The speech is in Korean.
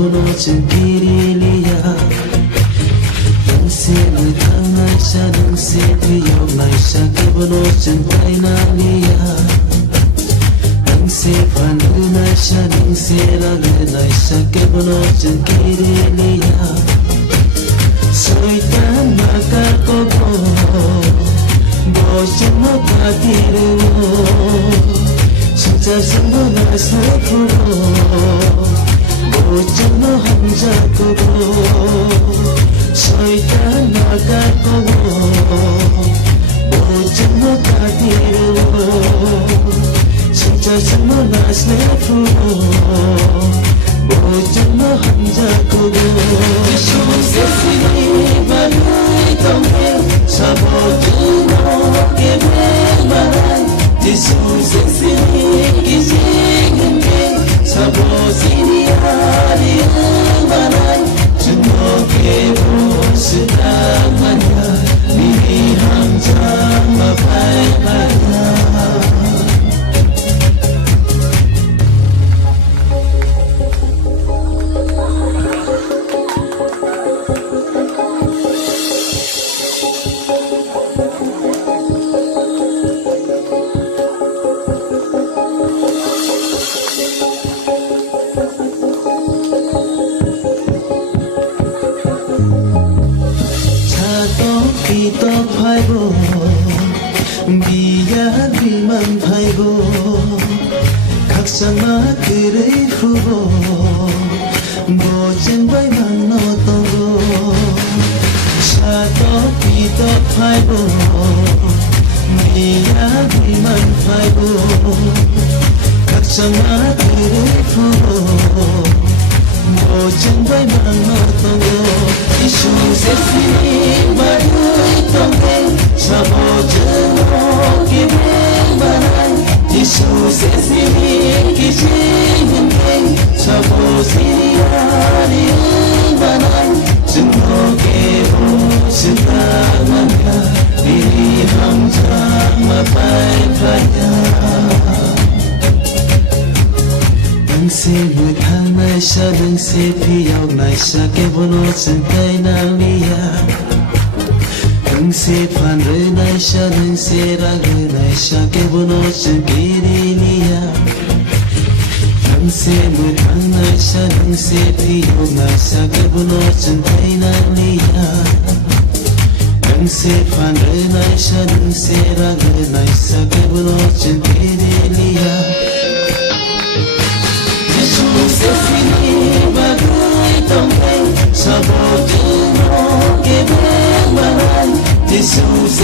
무너진 길이야 당신을 당하자 당신을 영하자 무너진 다이나리아 당신 반응하자 당신을 나이자 무너진 길이야 소이탄 나갈 거고 멋진 못 가기로 진짜 전부 날 슬프고 멋진 너 혼자 끄고 소이탄 나갈 거고 멋진 못 가기로 진짜 전부 날 슬프고 멋진 너 혼자 끄고 세상이 많이 동해 잡아준 너게 말한 Jesus is in his name sabosini ari manai juno ke bosidamanya ni hamja mapai maya 또 팔고 미야 비만 팔고 각상마 그를 후보 모진 바이만 넣었던 거 차도 비도 팔고 미야 비만 팔고 각상마 그를 후보 모진 바이만 넣었던 거 이슈세 스님 말을 통해 잡아준 너기에 말한 이슈세 스님 기지는 게 잡아지니 아니 말한 증거게 보신다만야 미리 함장 마파이파야 당신을 강나샤 등세 피어나샤 깨보노진 다이나리아 등세 판을 나샤 등세랑을 나샤 깨보노진 비리니아 당신을 강나샤 등세 피어나샤 깨보노진 다이나리아 등세 판을 나샤 등세랑을 나샤 깨보노진 비리니아 세상이 바구이 동행 sabotun no que me maran Jesus